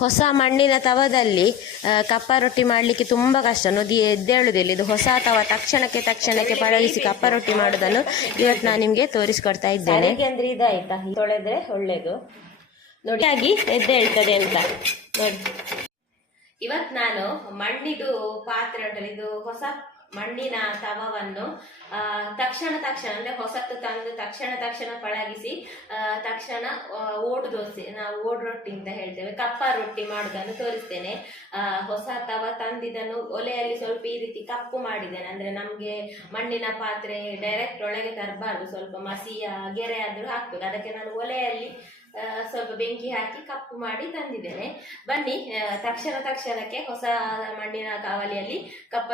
ಹೊಸ ಮಣ್ಣಿನ ತವದಲ್ಲಿ ಕಪ್ಪ ರೊಟ್ಟಿ ಮಾಡಲಿಕ್ಕೆ ತುಂಬ ಕಷ್ಟ. ನೊದಿ ಎದ್ದೇಳುವುದಿಲ್ಲ ಇದು ಹೊಸ ತವ ತಕ್ಷಣಕ್ಕೆ ತಕ್ಷಣಕ್ಕೆ ಪಳಗಿಸಿ ಕಪ್ಪ ರೊಟ್ಟಿ ಮಾಡೋದನ್ನು ಇವತ್ತು ನಾನು ನಿಮಗೆ ತೋರಿಸ್ಕೊಡ್ತಾ ಇದ್ದೇನೆ. ಇದಾಯ್ತಾ ತೊಳೆದ್ರೆ ಒಳ್ಳೇದು. ನೋಡಿ ಎದ್ದೇಳ್ತದೆ ಅಂತ. ನೋಡಿ. ಇವತ್ತು ನಾನು ಮಣ್ಣಿದು ಪಾತ್ರೆ ಇದು ಹೊಸ ಮಣ್ಣಿನ ತವವನ್ನು ತಕ್ಷಣ ತಕ್ಷಣ, ಅಂದ್ರೆ ಹೊಸತ್ತು ತಂದು ತಕ್ಷಣ ತಕ್ಷಣ ಪಳಗಿಸಿ ತಕ್ಷಣ ಓಡು ದೋಸೆ, ನಾವು ಓಡ್ ರೊಟ್ಟಿ ಅಂತ ಹೇಳ್ತೇವೆ. ಕಪ್ಪ ರೊಟ್ಟಿ ಮಾಡುದನ್ನು ತೋರಿಸ್ತೇನೆ. ಹೊಸ ತವ ತಂದಿದ್ದನ್ನು ಒಲೆಯಲ್ಲಿ ಸ್ವಲ್ಪ ಈ ರೀತಿ ಕಪ್ಪು ಮಾಡಿದ್ದೇನೆ. ಅಂದ್ರೆ ನಮ್ಗೆ ಮಣ್ಣಿನ ಪಾತ್ರೆ ಡೈರೆಕ್ಟ್ ಒಳಗೆ ತರಬಾರ್ದು. ಸ್ವಲ್ಪ ಮಸಿಯ ಗೆರೆ ಆದ್ರೂ ಹಾಕ್ಬೇಕು. ಅದಕ್ಕೆ ನಾನು ಒಲೆಯಲ್ಲಿ ಸ್ವಲ್ಪ ಬೆಂಕಿ ಹಾಕಿ ಕಪ್ಪು ಮಾಡಿ ತಂದಿದ್ದೇನೆ. ಬನ್ನಿ ತಕ್ಷಣ ತಕ್ಷಣಕ್ಕೆ ಹೊಸ ಮಣ್ಣಿನ ಕಾವಲಿಯಲ್ಲಿ ಕಪ್ಪ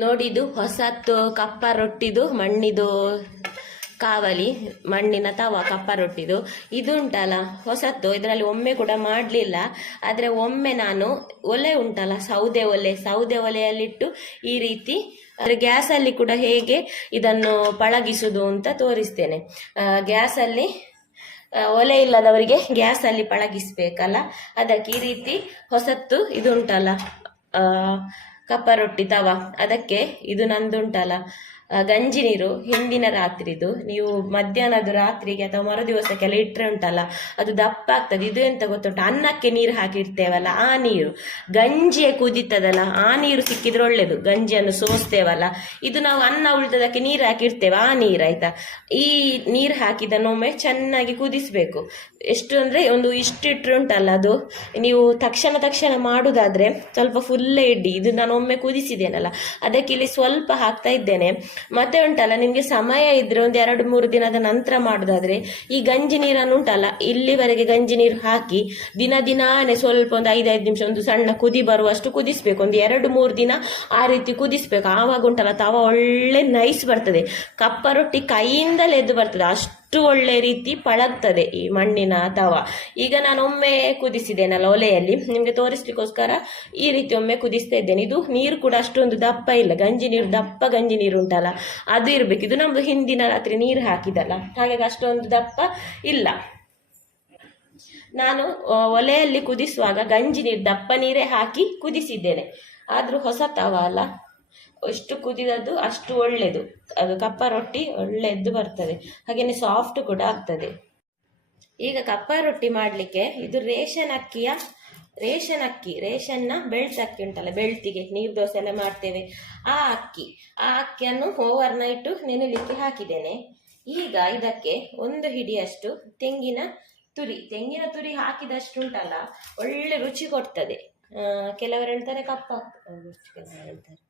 ನೋಡಿದು ಹೊಸತ್ತು, ಕಪ್ಪ ರೊಟ್ಟಿದು, ಮಣ್ಣಿದು ಕಾವಲಿ, ಮಣ್ಣಿನ ತವ, ಕಪ್ಪ ರೊಟ್ಟಿದು. ಇದು ಉಂಟಲ್ಲ ಹೊಸತ್ತು, ಇದರಲ್ಲಿ ಒಮ್ಮೆ ಕೂಡ ಮಾಡಲಿಲ್ಲ. ಆದರೆ ಒಮ್ಮೆ ನಾನು ಒಲೆ ಉಂಟಲ್ಲ, ಸೌದೆ ಒಲೆ, ಸೌದೆ ಒಲೆಯಲ್ಲಿಟ್ಟು ಈ ರೀತಿ ಅಂದರೆ ಗ್ಯಾಸಲ್ಲಿ ಕೂಡ ಹೇಗೆ ಇದನ್ನು ಪಳಗಿಸುವುದು ಅಂತ ತೋರಿಸ್ತೇನೆ. ಗ್ಯಾಸಲ್ಲಿ ಒಲೆ ಇಲ್ಲದವರಿಗೆ ಗ್ಯಾಸಲ್ಲಿ ಪಳಗಿಸ್ಬೇಕಲ್ಲ. ಅದಕ್ಕೆ ಈ ರೀತಿ ಹೊಸತ್ತು ಇದುಂಟಲ್ಲ. ಕಪ್ಪ ರೊಟ್ಟಿ ತವ. ಅದಕ್ಕೆ ಇದು ನಂದುಂಟಲ್ಲ. ಗಂಜಿ ನೀರು ಹಿಂದಿನ ರಾತ್ರಿದು. ನೀವು ಮಧ್ಯಾಹ್ನದ ರಾತ್ರಿಗೆ ಅಥವಾ ಮರುದಿವಸಕ್ಕೆಲ್ಲ ಇಟ್ಟರೆ ಉಂಟಲ್ಲ, ಅದು ದಪ್ಪ ಆಗ್ತದೆ. ಇದು ಎಂತ ಗೊತ್ತುಂಟು? ಅನ್ನಕ್ಕೆ ನೀರು ಹಾಕಿರ್ತೇವಲ್ಲ, ಆ ನೀರು. ಗಂಜಿಯೇ ಕುದೀತದಲ್ಲ, ಆ ನೀರು ಸಿಕ್ಕಿದ್ರೆ ಒಳ್ಳೆಯದು ಗಂಜಿಯನ್ನು ಸೋಸ್ತೇವಲ್ಲ. ಇದು ನಾವು ಅನ್ನ ಉಳಿದದಕ್ಕೆ ನೀರು ಹಾಕಿರ್ತೇವೆ, ಆ ನೀರು ಆಯ್ತಾ? ಈ ನೀರು ಹಾಕಿದನ್ನೊಮ್ಮೆ ಚೆನ್ನಾಗಿ ಕುದಿಸ್ಬೇಕು. ಎಷ್ಟು ಅಂದ್ರೆ ಒಂದು ಇಷ್ಟಿಟ್ರೆ ಉಂಟಲ್ಲ ಅದು. ನೀವು ತಕ್ಷಣ ತಕ್ಷಣ ಮಾಡುದಾದ್ರೆ ಸ್ವಲ್ಪ ಫುಲ್ಲೇ ಇಡ್ಡಿ. ಇದು ನಾನು ಒಮ್ಮೆ ಕುದಿಸಿದ್ದೇನಲ್ಲ, ಅದಕ್ಕೆ ಇಲ್ಲಿ ಸ್ವಲ್ಪ ಹಾಕ್ತಾ ಇದ್ದೇನೆ. ಮತ್ತೆ ಉಂಟಲ್ಲ, ನಿಮ್ಗೆ ಸಮಯ ಇದ್ರೆ ಒಂದು ಎರಡು ಮೂರು ದಿನದ ನಂತರ ಮಾಡುದಾದ್ರೆ, ಈ ಗಂಜಿ ನೀರನ್ನು ಉಂಟಲ್ಲ, ಇಲ್ಲಿವರೆಗೆ ಗಂಜಿ ನೀರು ಹಾಕಿ ದಿನ ದಿನಾನೇ ಸ್ವಲ್ಪ ಒಂದು ಐದೈದು ನಿಮಿಷ ಒಂದು ಸಣ್ಣ ಕುದಿ ಬರುವಷ್ಟು ಕುದಿಸ್ಬೇಕು. ಒಂದು ಎರಡು ಮೂರು ದಿನ ಆ ರೀತಿ ಕುದಿಸ್ಬೇಕು. ಆವಾಗ ಉಂಟಲ್ಲ, ತವ ಒಳ್ಳೆ ನೈಸ್ ಬರ್ತದೆ. ಕಪ್ಪ ರೊಟ್ಟಿ ಕೈಯಿಂದಲೇ ಎದ್ದು ಬರ್ತದೆ. ಅಷ್ಟು ಒಳ್ಳೆ ರೀತಿ ಪಳಗ್ತದೆ ಈ ಮಣ್ಣಿನ ತವ ಈಗ ನಾನು ಒಮ್ಮೆ ಕುದಿಸಿದ್ದೇನಲ್ಲ ಒಲೆಯಲ್ಲಿ. ನಿಮಗೆ ತೋರಿಸ್ಲಿಕ್ಕೋಸ್ಕರ ಈ ರೀತಿ ಒಮ್ಮೆ ಕುದಿಸ್ತಾ ಇದ್ದೇನೆ. ಇದು ನೀರು ಕೂಡ ಅಷ್ಟೊಂದು ದಪ್ಪ ಇಲ್ಲ. ಗಂಜಿ ನೀರು, ದಪ್ಪ ಗಂಜಿ ನೀರು ಉಂಟಲ್ಲ. ಅದು ಇರ್ಬೇಕು. ಇದು ನಮ್ದು ಹಿಂದಿನ ರಾತ್ರಿ ನೀರು ಹಾಕಿದಲ್ಲ ಹಾಗಾಗಿ ಅಷ್ಟೊಂದು ದಪ್ಪ ಇಲ್ಲ. ನಾನು ಒಲೆಯಲ್ಲಿ ಕುದಿಸುವಾಗ ಗಂಜಿ ನೀರು, ದಪ್ಪ ನೀರೇ ಹಾಕಿ ಕುದಿಸಿದ್ದೇನೆ. ಆದರೂ ಹೊಸ ತವ ಅಲ್ಲ. ಎಷ್ಟು ಕುದಿದದ್ದು ಅಷ್ಟು ಒಳ್ಳೆಯದು ಅದು ಕಪ್ಪ ರೊಟ್ಟಿ ಒಳ್ಳೆದ್ದು ಬರ್ತದೆ. ಹಾಗೆಯೇ ಸಾಫ್ಟ್ ಕೂಡ ಆಗ್ತದೆ. ಈಗ ಕಪ್ಪ ರೊಟ್ಟಿ ಮಾಡಲಿಕ್ಕೆ ಇದು ರೇಷನ್ ಅಕ್ಕಿಯ, ರೇಷನ್ ಅಕ್ಕಿ, ರೇಷನ್ನ ಬೆಳ್ತ ಅಕ್ಕಿ ಉಂಟಲ್ಲ, ಬೆಳ್ತಿಗೆ, ನೀರು ದೋಸೆ ಎಲ್ಲ ಮಾಡ್ತೇವೆ. ಆ ಅಕ್ಕಿ, ಆ ಅಕ್ಕಿಯನ್ನು ಓವರ್ ನೈಟ್ ನೆನೆಲಿಕ್ಕೆ ಹಾಕಿದ್ದೇನೆ. ಈಗ ಇದಕ್ಕೆ ಒಂದು ಹಿಡಿಯಷ್ಟು ತೆಂಗಿನ ತುರಿ ತೆಂಗಿನ ತುರಿ ಹಾಕಿದಷ್ಟು ಉಂಟಲ್ಲ, ಒಳ್ಳೆ ರುಚಿ ಕೊಡ್ತದೆ. ಕೆಲವರು ಹೇಳ್ತಾರೆ ಕಪ್ಪ ಕೆಲವರು ಹೇಳ್ತಾರೆ.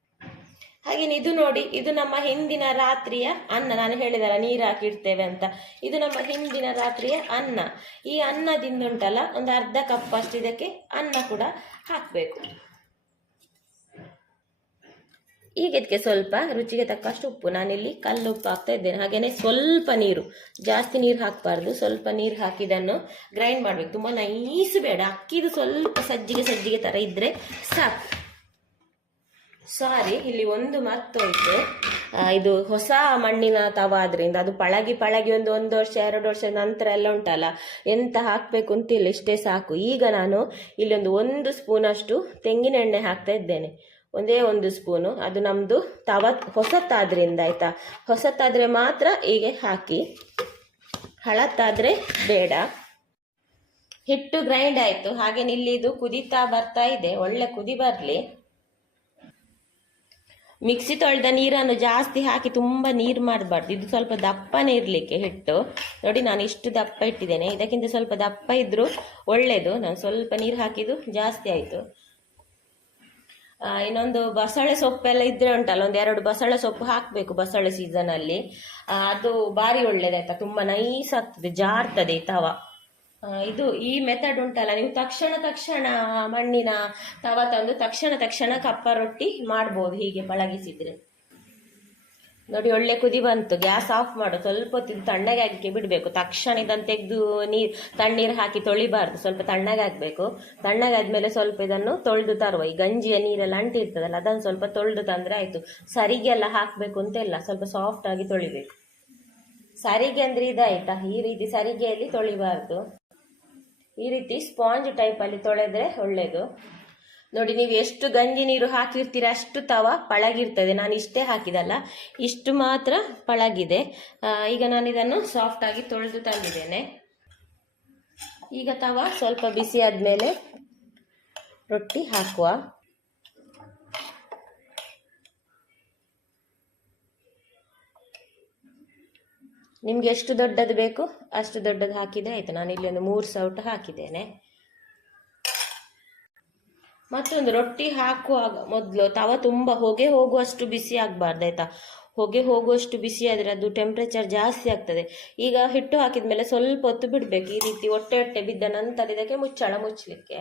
ಹಾಗೇನೆ ಇದು ನೋಡಿ, ಇದು ನಮ್ಮ ಹಿಂದಿನ ರಾತ್ರಿಯ ಅನ್ನ. ನಾನು ಹೇಳಿದಲ್ಲ, ನೀರು ಹಾಕಿಡ್ತೇವೆ ಅಂತ. ಇದು ನಮ್ಮ ಹಿಂದಿನ ರಾತ್ರಿಯ ಅನ್ನ. ಈ ಅನ್ನದಿಂದ ಉಂಟಲ್ಲ ಒಂದು ಅರ್ಧ ಕಪ್ ಅಷ್ಟು ಇದಕ್ಕೆ ಅನ್ನ ಕೂಡ ಹಾಕಬೇಕು. ಈಗ ಇದಕ್ಕೆ ಸ್ವಲ್ಪ ರುಚಿಗೆ ತಕ್ಕಷ್ಟು ಉಪ್ಪು. ನಾನಿಲ್ಲಿ ಕಲ್ಲು ಉಪ್ಪು ಹಾಕ್ತಾ ಇದ್ದೇನೆ. ಹಾಗೇನೆ ಸ್ವಲ್ಪ ನೀರು. ಜಾಸ್ತಿ ನೀರು ಹಾಕಬಾರ್ದು. ಸ್ವಲ್ಪ ನೀರು ಹಾಕಿದನ್ನು ಗ್ರೈಂಡ್ ಮಾಡಬೇಕು. ತುಂಬ ನೈಸ್ ಬೇಡ. ಅಕ್ಕಿದು ಸ್ವಲ್ಪ ಸಜ್ಜಿಗೆ ಸಜ್ಜಿಗೆ ಥರ ಇದ್ರೆ ಸಾಕು. ಸಾರಿ, ಇಲ್ಲಿ ಒಂದು ಮರ್ತೋಯ್ತು ಇದು ಹೊಸ ಮಣ್ಣಿನ ತವ ಆದ್ರಿಂದ ಅದು ಪಳಗಿ ಪಳಗಿ ಒಂದು ಒಂದು ವರ್ಷ, ಎರಡು ವರ್ಷ ನಂತರ ಎಲ್ಲ ಉಂಟಲ್ಲ. ಎಂತ ಹಾಕಬೇಕು ಅಂತಿಲ್ಲ ಇಷ್ಟೇ ಸಾಕು. ಈಗ ನಾನು ಇಲ್ಲೊಂದು ಒಂದು ಸ್ಪೂನ್ ಅಷ್ಟು ತೆಂಗಿನ ಎಣ್ಣೆ ಹಾಕ್ತಾ ಇದ್ದೇನೆ. ಒಂದೇ ಒಂದು ಸ್ಪೂನು. ಅದು ನಮ್ಮದು ತವ ಹೊಸತ್ತಾದ್ರಿಂದ ಆಯ್ತಾ? ಹೊಸತ್ತಾದ್ರೆ ಮಾತ್ರ ಹೀಗೆ ಹಾಕಿ. ಹಳತ್ತಾದ್ರೆ ಬೇಡ. ಹಿಟ್ಟು ಗ್ರೈಂಡ್ ಆಯಿತು. ಹಾಗೆ ಇಲ್ಲಿ ಇದು ಕುದೀತಾ ಬರ್ತಾ ಇದೆ. ಒಳ್ಳೆ ಕುದಿ ಬರಲಿ. ಮಿಕ್ಸಿ ತೊಳೆದ ನೀರನ್ನು ಜಾಸ್ತಿ ಹಾಕಿ ತುಂಬ ನೀರು ಮಾಡಬಾರ್ದು. ಇದು ಸ್ವಲ್ಪ ದಪ್ಪನೇ ಇರಲಿಕ್ಕೆ ಹಿಟ್ಟು. ನೋಡಿ, ನಾನು ಇಷ್ಟು ದಪ್ಪ ಇಟ್ಟಿದ್ದೇನೆ. ಇದಕ್ಕಿಂತ ಸ್ವಲ್ಪ ದಪ್ಪ ಇದ್ದರೂ ಒಳ್ಳೆಯದು ನಾನು ಸ್ವಲ್ಪ ನೀರು ಹಾಕಿದ್ದು ಜಾಸ್ತಿ ಆಯಿತು. ಇನ್ನೊಂದು ಬಸಳೆ ಸೊಪ್ಪೆಲ್ಲ ಇದ್ರೆ ಉಂಟಲ್ಲ, ಒಂದು ಎರಡು ಬಸಳೆ ಸೊಪ್ಪು ಹಾಕಬೇಕು ಬಸಳೆ ಸೀಸನಲ್ಲಿ ಅದು ಭಾರಿ ಒಳ್ಳೇದಾಯ್ತಾ? ತುಂಬ ನೈಸ್ ಆಗ್ತದೆ, ಜಾರ್ತದೆ ತವ. ಇದು ಈ ಮೆಥಡ್ ಉಂಟಲ್ಲ, ನೀವು ತಕ್ಷಣ ತಕ್ಷಣ ಮಣ್ಣಿನ ತವ ತಂದು ತಕ್ಷಣ ತಕ್ಷಣ ಕಪ್ಪ ರೊಟ್ಟಿ ಮಾಡ್ಬೋದು, ಹೀಗೆ ಪಳಗಿಸಿದ್ರೆ. ನೋಡಿ, ಒಳ್ಳೆ ಕುದಿ ಬಂತು, ಗ್ಯಾಸ್ ಆಫ್ ಮಾಡು, ಸ್ವಲ್ಪ ಹೊತ್ತು ತಣ್ಣಗೆ ಬಿಡಬೇಕು. ತಕ್ಷಣ ಇದನ್ನು ತೆಗೆದು ನೀರು, ತಣ್ಣೀರು ಹಾಕಿ ತೊಳಿಬಾರ್ದು, ಸ್ವಲ್ಪ ತಣ್ಣಗೆ ಆಗಬೇಕು ತಣ್ಣಗಾದ್ಮೇಲೆ ಸ್ವಲ್ಪ ಇದನ್ನು ತೊಳೆದು ತರುವ. ಈ ಗಂಜಿಯ ನೀರೆಲ್ಲ ಅಂಟಿರ್ತದಲ್ಲ, ಅದನ್ನು ಸ್ವಲ್ಪ ತೊಳೆದು ತಂದರೆ ಆಯಿತು. ಸರಿಗೆಲ್ಲ ಹಾಕಬೇಕು ಅಂತ ಇಲ್ಲ ಸ್ವಲ್ಪ ಸಾಫ್ಟ್ ಆಗಿ ತೊಳಿಬೇಕು. ಸರಿಗೆ ಅಂದರೆ ಇದಾಯ್ತಾ? ಈ ರೀತಿ ಸರಿಗೆಯಲ್ಲಿ ತೊಳಿಬಾರ್ದು. ಈ ರೀತಿ ಸ್ಪಾಂಜ್ ಟೈಪಲ್ಲಿ ತೊಳೆದ್ರೆ ಒಳ್ಳೇದು. ನೋಡಿ, ನೀವು ಎಷ್ಟು ಗಂಜಿ ನೀರು ಹಾಕಿರ್ತೀರ ಅಷ್ಟು ತವ ಪಳಗಿರ್ತದೆ. ನಾನು ಇಷ್ಟೇ ಹಾಕಿದಲ್ಲ, ಇಷ್ಟು ಮಾತ್ರ ಪಳಗಿದೆ. ಈಗ ನಾನು ಇದನ್ನು ಆಗಿ ತೊಳೆದು ತಂದಿದ್ದೇನೆ. ಈಗ ತವ ಸ್ವಲ್ಪ ಬಿಸಿ ಆದಮೇಲೆ ರೊಟ್ಟಿ ಹಾಕುವ. ನಿಮ್ಗೆ ಎಷ್ಟು ದೊಡ್ಡದು ಬೇಕು ಅಷ್ಟು ದೊಡ್ಡದು ಹಾಕಿದ್ರೆ ಆಯಿತು. ನಾನು ಇಲ್ಲಿ ಒಂದು ಮೂರು ಸೌಟು ಹಾಕಿದ್ದೇನೆ. ಮತ್ತೊಂದು ರೊಟ್ಟಿ ಹಾಕುವಾಗ ಮೊದಲು ತವ ತುಂಬ ಹೊಗೆ ಹೋಗುವಷ್ಟು ಬಿಸಿ ಆಗಬಾರ್ದು ಆಯಿತಾ? ಹೊಗೆ ಹೋಗುವಷ್ಟು ಬಿಸಿ ಆದರೆ ಅದು ಟೆಂಪ್ರೇಚರ್ ಜಾಸ್ತಿ ಆಗ್ತದೆ. ಈಗ ಹಿಟ್ಟು ಹಾಕಿದ ಮೇಲೆ ಸ್ವಲ್ಪ ಹೊತ್ತು ಬಿಡಬೇಕು. ಈ ರೀತಿ ಹೊಟ್ಟೆ ಹೊಟ್ಟೆ ಬಿದ್ದ ನಂತರ ಇದಕ್ಕೆ ಮುಚ್ಚಳ ಮುಚ್ಚಲಿಕ್ಕೆ.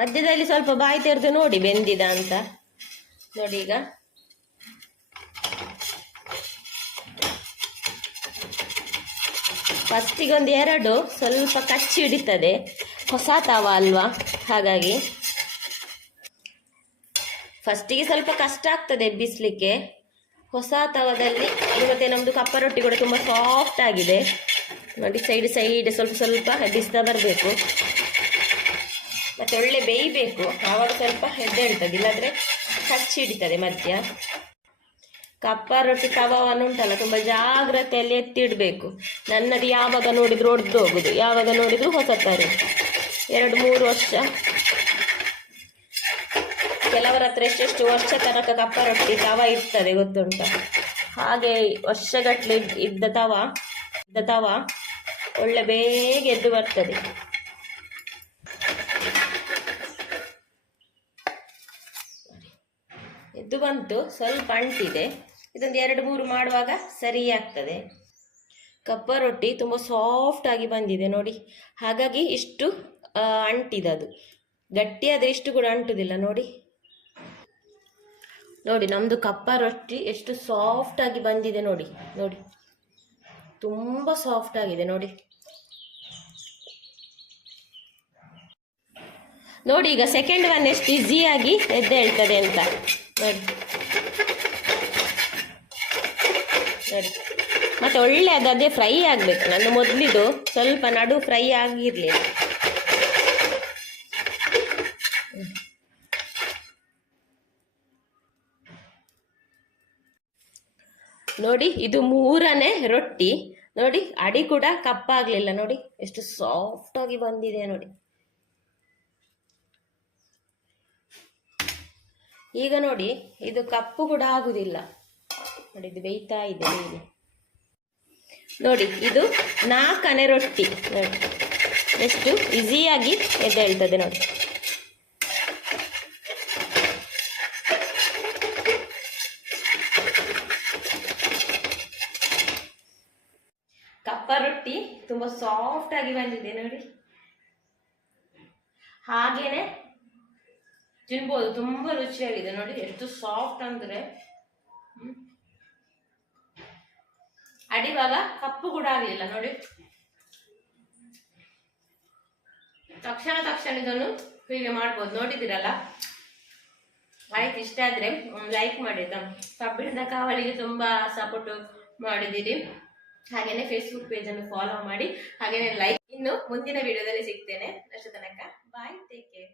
ಮಧ್ಯದಲ್ಲಿ ಸ್ವಲ್ಪ ಬಾಯಿ ತೆರೆದು ನೋಡಿ, ಬೆಂದಿದ ಅಂತ. ನೋಡಿ ಈಗ. ಫಸ್ಟಿಗೊಂದು ಎರಡು, ಸ್ವಲ್ಪ ಕಚ್ಚಿ ಹಿಡಿತದೆ. ಹೊಸ ತವ ಅಲ್ವಾ? ಹಾಗಾಗಿ. ಫಸ್ಟಿಗೆ ಸ್ವಲ್ಪ ಕಷ್ಟ ಆಗ್ತದೆ ಎಬ್ಬಿಸ್ಲಿಕ್ಕೆ. ಹೊಸ ತವದಲ್ಲಿ ಇವತ್ತೆ ಮತ್ತೆ ನಮ್ಮದು ಕಪ್ಪ ರೊಟ್ಟಿ ಕೂಡ ತುಂಬ ಸಾಫ್ಟ್ ಆಗಿದೆ. ನೋಡಿ ಸೈಡ್ ಸೈಡ್ ಸ್ವಲ್ಪ ಸ್ವಲ್ಪ ಬಿಸ್ತಾ ಬರಬೇಕು. ಮತ್ತೆ ಒಳ್ಳೆ ಬೇಯಬೇಕು. ಆವಾಗ ಸ್ವಲ್ಪ ಎದ್ದೇಳ್ತದೆ ಇಲ್ಲಾದ್ರೆ ಕಚ್ಚಿ ಹಿಡಿತದೆ ಮಧ್ಯ. ಕಪ್ಪ, ರೊಟ್ಟಿ ತವವನ್ನು ಉಂಟಲ್ಲ, ತುಂಬ ಜಾಗ್ರತೆಯಲ್ಲಿ ಎತ್ತಿಡಬೇಕು ನನ್ನದು ಯಾವಾಗ ನೋಡಿದ್ರು ಒಡೆದು ಹೋಗುದು, ಯಾವಾಗ ನೋಡಿದ್ರು ಹೊಸ ತರ ಎರಡು, ಮೂರು ವರ್ಷ. ಕೆಲವರ ಹತ್ರ ಎಷ್ಟೆಷ್ಟು ವರ್ಷ ತನಕ ಕಪ್ಪ, ರೊಟ್ಟಿ, ತವ ಇರ್ತದೆ ಗೊತ್ತುಂಟ? ಹಾಗೆ ವರ್ಷಗಟ್ಟಲೆ ಇದ್ದ ತವ ಇದ್ದ ತವ, ಒಳ್ಳೆ ಬೇಗ ಎದ್ದು ಬರ್ತದೆ. ಬಂತು, ಸ್ವಲ್ಪ ಅಂಟಿದೆ. ಇದೊಂದು ಎರಡು ಮೂರು ಮಾಡುವಾಗ ಸರಿ ಆಗ್ತದೆ. ಕಪ್ಪ ರೊಟ್ಟಿ ತುಂಬ ಸಾಫ್ಟ್ ಆಗಿ ಬಂದಿದೆ ನೋಡಿ. ಹಾಗಾಗಿ ಇಷ್ಟು ಅಂಟಿದದು ಗಟ್ಟಿಯಾದರೆ ಇಷ್ಟು ಕೂಡ ಅಂಟುದಿಲ್ಲ ನೋಡಿ. ನೋಡಿ ನಮ್ಮದು ಕಪ್ಪ ರೊಟ್ಟಿ ಎಷ್ಟು ಸಾಫ್ಟ್ ಆಗಿ ಬಂದಿದೆ ನೋಡಿ ನೋಡಿ. ತುಂಬ ಸಾಫ್ಟ್ ಆಗಿದೆ ನೋಡಿ. ನೋಡಿ, ಈಗ ಸೆಕೆಂಡ್ ಒನ್ ಎಷ್ಟು ಈಸಿಯಾಗಿ ಎದ್ದೇಳ್ತದೆ ಅಂತ. ನೋಡಿ. ನೋಡಿ. ಮತ್ತೆ ಒಳ್ಳೆ ಅದು, ಅದೇ ಫ್ರೈ ಆಗಬೇಕು. ನನ್ನ ಮೊದಲಿದು ಸ್ವಲ್ಪ ನಡು ಫ್ರೈ ಆಗಿರಲಿ ನೋಡಿ, ಇದು ಮೂರನೇ ರೊಟ್ಟಿ. ನೋಡಿ, ಅಡಿ ಕೂಡ ಕಪ್ಪಾಗ್ಲಿಲ್ಲ. ನೋಡಿ, ಎಷ್ಟು ಸಾಫ್ಟ್ ಆಗಿ ಬಂದಿದೆ, ನೋಡಿ. ಈಗ ನೋಡಿ, ಇದು ಕಪ್ಪು ಕೂಡ ಆಗುದಿಲ್ಲ. ನೋಡಿ, ಇದು ಬೇಯ್ತಾ ಇದೆ ಬೇಯ್ಲಿ ನೋಡಿ, ಇದು ನಾಲ್ಕನೇ ರೊಟ್ಟಿ. ನೋಡಿ, ಎಷ್ಟು ಈಸಿಯಾಗಿ ಎದ್ದೇಳ್ತದೆ ನೋಡಿ. ಕಪ್ಪ ರೊಟ್ಟಿ ತುಂಬಾ ಸಾಫ್ಟ್ ಆಗಿ ಬಂದಿದೆ ನೋಡಿ. ಹಾಗೇನೆ ತಿನ್ಬೋದು, ತುಂಬಾ ರುಚಿಯಾಗಿದೆ. ನೋಡಿ, ಎಷ್ಟು ಸಾಫ್ಟ್ ಅಂದ್ರೆ. ಅಡಿವಾಗ ಕಪ್ಪು ಕೂಡ ಆಗಲಿಲ್ಲ, ನೋಡಿ. ತಕ್ಷಣ ತಕ್ಷಣ ಇದನ್ನು ಹೀಗೆ ಮಾಡ್ಬೋದು. ನೋಡಿದಿರಲ್ಲ ಆಯ್ತು, ಇಷ್ಟ ಆದ್ರೆ ಲೈಕ್ ಮಾಡಿ ಕಬ್ಬಿಣದ ಕಾವಳಿಗೆ ತುಂಬಾ ಸಪೋರ್ಟ್ ಮಾಡಿದ್ದೀರಿ. ಹಾಗೇನೆ ಫೇಸ್ಬುಕ್ ಅನ್ನು ಫಾಲೋ ಮಾಡಿ, ಹಾಗೇನೆ ಲೈಕ್ ಇನ್ನು ಮುಂದಿನ ವಿಡಿಯೋದಲ್ಲಿ ಸಿಗ್ತೇನೆ. ಅಷ್ಟು ತನಕ ಬಾಯ್ ಟೇಕ್ ಕೇರ್